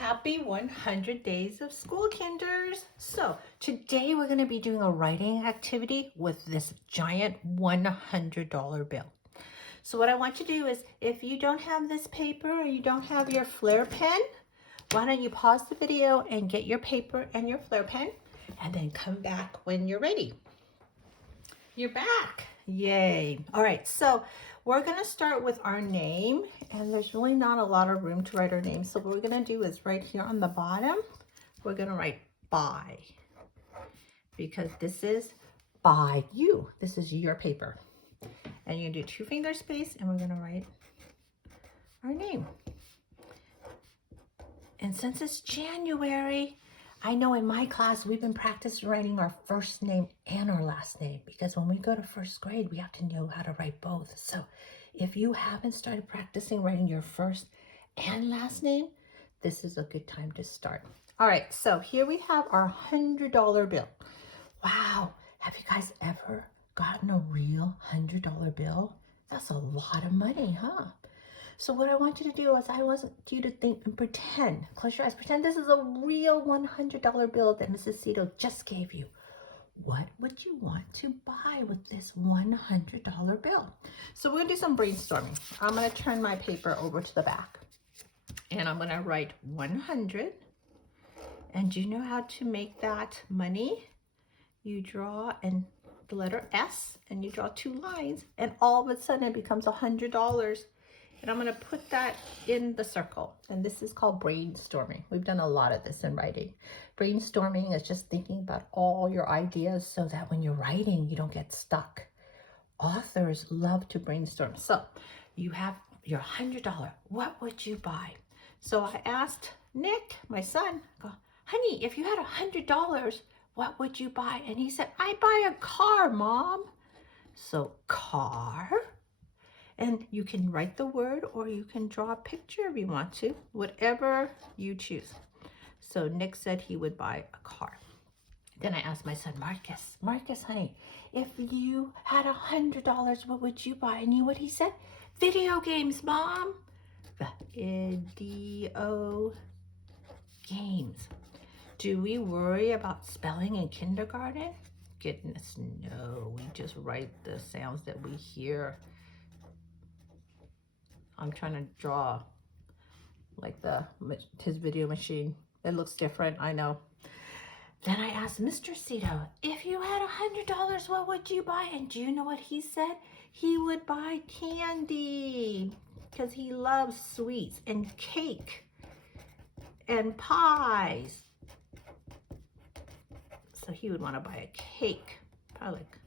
Happy 100 days of school, kinders. So today we're going to be doing a writing activity with this giant $100 bill. So what I want you to do is, if you don't have this paper or you don't have your Flair pen, why don't you pause the video and get your paper and your Flair pen and then come back when you're ready. You're back. Yay. All right, so we're going to start with our name, and there's really not a lot of room to write our name. So what we're going to do is right here on the bottom, we're going to write by, because this is by you. This is your paper. And you're going to do 2 finger space, and we're going to write our name. And since it's January, I know in my class, we've been practicing writing our first name and our last name, because when we go to first grade, we have to know how to write both. So if you haven't started practicing writing your first and last name, this is a good time to start. All right, so here we have our $100 bill. Wow, have you guys ever gotten a real $100 bill? That's a lot of money, huh? So what I want you to do is, I want you to think and pretend, close your eyes, pretend this is a real $100 bill that Mrs. Cito just gave you. What would you want to buy with this $100 bill? So we're gonna do some brainstorming. I'm gonna turn my paper over to the back, and I'm gonna write 100. And do you know how to make that money? You draw the letter S, and you draw 2 lines, and all of a sudden it becomes $100. And I'm going to put that in the circle. And this is called brainstorming. We've done a lot of this in writing. Brainstorming is just thinking about all your ideas so that when you're writing, you don't get stuck. Authors love to brainstorm. So you have your $100. What would you buy? So I asked Nick, my son, honey, if you had $100, what would you buy? And he said, I'd buy a car, Mom. So car. And you can write the word, or you can draw a picture if you want to, whatever you choose. So Nick said he would buy a car. Then I asked my son, Marcus, honey, if you had $100, what would you buy? And you know what he said? Video games, Mom. Video games. Do we worry about spelling in kindergarten? Goodness, no. We just write the sounds that we hear. I'm trying to draw like his video machine. It looks different, I know. Then I asked Mr. Cito, if you had $100, what would you buy? And do you know what he said? He would buy candy, because he loves sweets and cake and pies. So he would want to buy a cake, probably like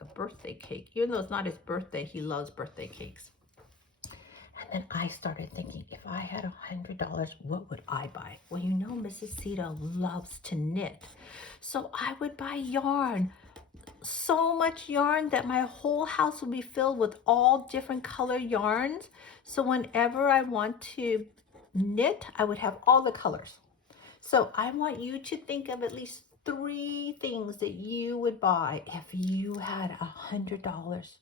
a birthday cake. Even though it's not his birthday, he loves birthday cakes. And then I started thinking, if I had $100, what would I buy? Well, you know, Mrs. Cito loves to knit. So I would buy yarn. So much yarn that my whole house would be filled with all different color yarns. So whenever I want to knit, I would have all the colors. So I want you to think of at least 3 things that you would buy if you had $100.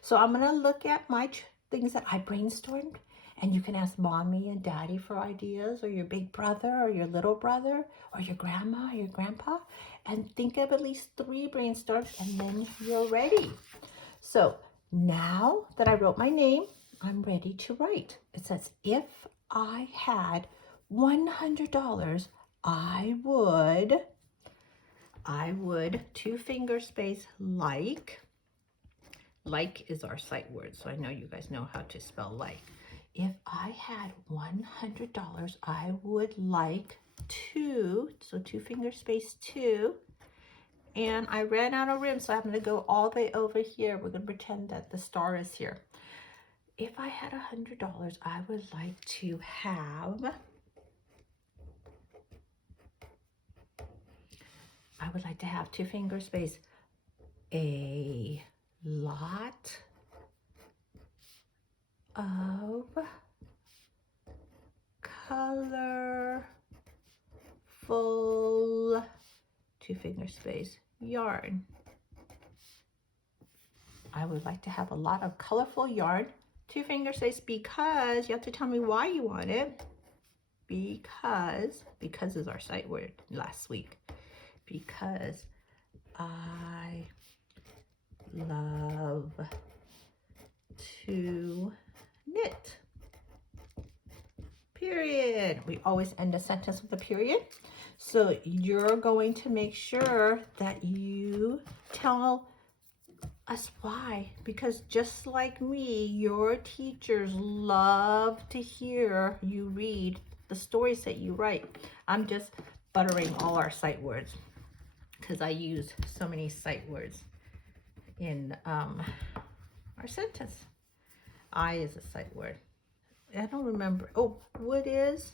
So I'm going to look at my things that I brainstormed, and you can ask Mommy and Daddy for ideas, or your big brother, or your little brother, or your grandma, or your grandpa, and think of at least 3 brainstorms, and then you're ready. So now that I wrote my name, I'm ready to write. It says, if I had $100, I would 2 finger space like is our sight word, so I know you guys know how to spell like. If I had $100, I would like to, so 2 finger space 2, and I ran out of room, so I'm going to go all the way over here. We're going to pretend that the star is here. If I had $100, I would like to have, I would like to have 2 finger space a lot of colorful 2 finger space yarn. I would like to have a lot of colorful yarn, 2 finger space, because you have to tell me why you want it. because is our sight word last week. Because I love to knit. Period. We always end a sentence with a period. So you're going to make sure that you tell us why, because just like me, your teachers love to hear you read the stories that you write. I'm just buttering all our sight words because I use so many sight words in our sentence. I is a sight word. I don't remember. Oh, wood is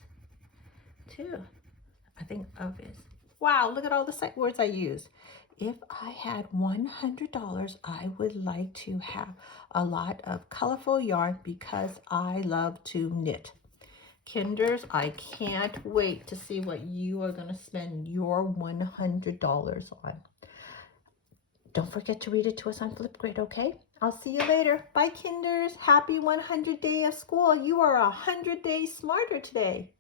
too. I think of is. Wow, look at all the sight words I used. If I had $100, I would like to have a lot of colorful yarn because I love to knit. Kinders, I can't wait to see what you are going to spend your $100 on. Don't forget to read it to us on Flipgrid, okay? I'll see you later. Bye, Kinders. Happy 100 day of school. You are 100 days smarter today.